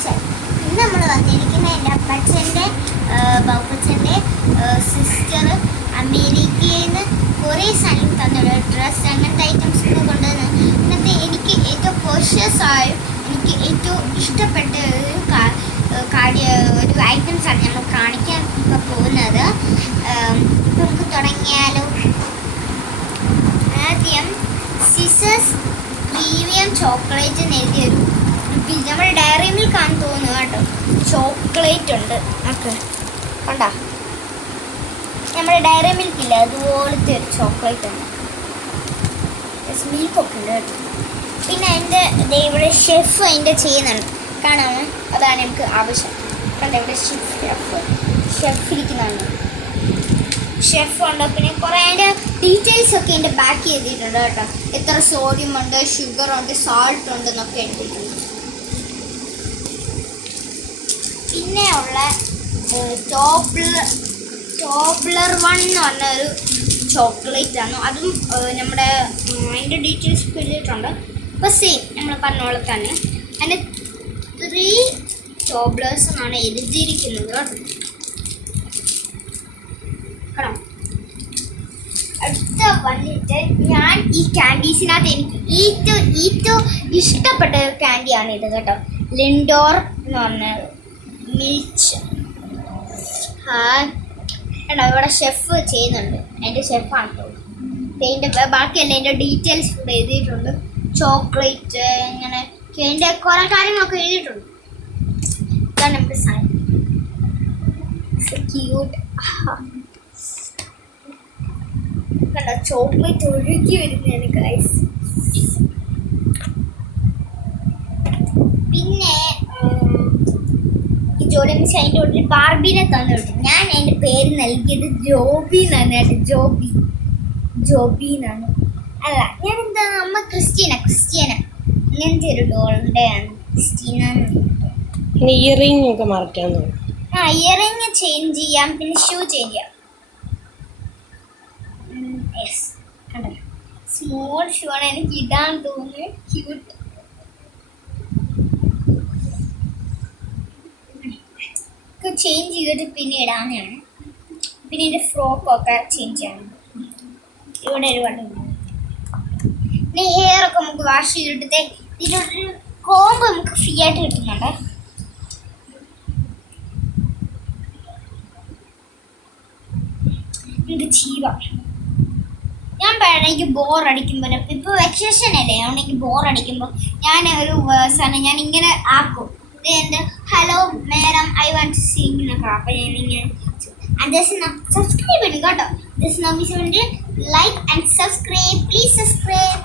Kitchen. ഇന്ന് നമ്മൾ വന്നിരിക്കുന്ന എൻ്റെ അപ്പച്ചൻ്റെ ബൗപ്പച്ചൻ്റെ സിസ്റ്റർ അമേരിക്കയിൽ നിന്ന് കുറേ സാധനം തന്നൊരു ഡ്രസ്സ് അങ്ങനത്തെ ഐറ്റംസ് ഒക്കെ കൊണ്ടുവന്ന് ഇന്നത്തെ എനിക്ക് ഏറ്റവും പ്രോഷ്യസായും എനിക്ക് ഏറ്റവും ഇഷ്ടപ്പെട്ട ഒരു ഐറ്റംസാണ് നമ്മൾ കാണിക്കാൻ ഇപ്പോൾ പോകുന്നത്. നമുക്ക് തുടങ്ങിയാലോ. ആദ്യം സിസേഴ്സ് പ്രീമിയം ചോക്ലേറ്റ് എഴുതിയൊരു നമ്മുടെ ഡയറി മിൽക്ക് ആണെന്ന് തോന്നുന്നു കേട്ടോ. ചോക്ലേറ്റ് ഉണ്ട് നമുക്ക് കണ്ടാ, നമ്മുടെ ഡയറി മിൽക്ക് ഇല്ല അതുപോലത്തെ ഒരു ചോക്ലേറ്റ് ഉണ്ട്. മിൽക്കൊക്കെ ഉണ്ട് കേട്ടോ. പിന്നെ എൻ്റെ ഇവിടെ ഷെഫ് അതിൻ്റെ ചെയ്യുന്നുണ്ട് കാണാമോ, അതാണ് നമുക്ക് ആവശ്യം. കണ്ട ഇവിടെ ഷെഫ് ഇരിക്കുന്നതാണ്. ഷെഫ് ഉണ്ട്. പിന്നെ കുറേ അതിൻ്റെ ഡീറ്റെയിൽസ് ഒക്കെ എൻ്റെ ബാക്ക് ചെയ്തിട്ടുണ്ട് കേട്ടോ. എത്ര സോഡിയം ഉണ്ട്, ഷുഗർ ഉണ്ട്, സാൾട്ട് ഉണ്ട് എന്നൊക്കെ എടുത്തിട്ടുണ്ട്. പിന്നെ ഉള്ള ടോബ്ലർ വൺ എന്ന് പറഞ്ഞൊരു ചോക്ലേറ്റ് ആണ്. അതും നമ്മുടെ അതിൻ്റെ ഡീറ്റെയിൽസ് ഒക്കെ എഴുതിയിട്ടുണ്ട്. അപ്പോൾ സെയിം നമ്മൾ പറഞ്ഞ പോലെ തന്നെ അതിൻ്റെ 3 ടോബ്ലേഴ്സ് എന്നാണ് എഴുതിയിരിക്കുന്നത് കേട്ടോ. അടുത്ത വന്നിട്ട് ഞാൻ ഈ ക്യാൻഡീസിനകത്ത് എനിക്ക് ഏറ്റവും ഇഷ്ടപ്പെട്ട ഒരു ക്യാൻഡിയാണ് ഇത് കേട്ടോ. ലിൻഡോർ എന്ന് പറഞ്ഞ മിൽച്ച്. കേട്ടോ ഇവിടെ ഷെഫ് ചെയ്യുന്നുണ്ട്, എൻ്റെ ഷെഫാണ് കേട്ടോ. അതിൻ്റെ ബാക്കിയല്ല എൻ്റെ ഡീറ്റെയിൽസ് കൂടെ എഴുതിയിട്ടുണ്ട്. ചോക്ലേറ്റ് ഇങ്ങനെ അതിൻ്റെ കുറേ കാര്യങ്ങളൊക്കെ എഴുതിയിട്ടുണ്ട്. ഇതാണ് നമ്മുടെ സാധനം. ക്യൂട്ട്. കണ്ടോ ചോക്ലേറ്റ് ഒഴുകി വരുന്നതാണ് ഗൈസ്. പിന്നെ ഈ ജോലി അതിൻ്റെ ഒരു ബാർബിനെ തന്നിട്ട് ഞാൻ അതിൻ്റെ പേര് നൽകിയത് ജോബി എന്നാണ് കേട്ടോ. ജോബി എന്നാണ്. അല്ല ഞാൻ എന്താ അമ്മ ക്രിസ്റ്റീന ഇങ്ങനത്തെ ഒരു ഡോളിൻ്റെ ആണ് ക്രിസ്റ്റീന. ഇയറിംഗ് ഒക്കെ മാറ്റാൻ ഇയറിംഗ് ചേഞ്ച് ചെയ്യാം, പിന്നെ ഷൂ ചേഞ്ച് ചെയ്യാം. യെസ് കണ്ടോ, സ്മോൾ ഷൂ ആണ് എനിക്ക് ഇടാൻ തോന്നുന്നു. ക്യൂട്ട്. ചേഞ്ച് ചെയ്തിട്ട് പിന്നെ ഇടാനാണ്. പിന്നെ ഇതിൻ്റെ ഫ്രോക്കൊക്കെ ചേഞ്ച് ചെയ്യണം. ഇവിടെ ഒരു വണ്ടി പിന്നെ ഹെയർ ഒക്കെ നമുക്ക് വാഷ് ചെയ്തിട്ട് ഇതിലൊരു കോമ്പ് നമുക്ക് ഫ്രീ ആയിട്ട് കിട്ടുന്നുണ്ട്. ഇത് ചീവ ഞാൻ എനിക്ക് ബോറടിക്കുമ്പോൾ, ഇപ്പോൾ വെക്കേഷൻ അല്ലേ, എനിക്ക് ബോറടിക്കുമ്പോൾ ഞാൻ ഒരു വേഴ്സാണ് ഞാൻ ഇങ്ങനെ ആക്കും. എൻ്റെ hello madam I want to see എന്നൊക്കെ. അപ്പം ഞാനിങ്ങനെ സബ്സ്ക്രൈബ് ചെയ്യണം കേട്ടോ. Like and subscribe, please subscribe.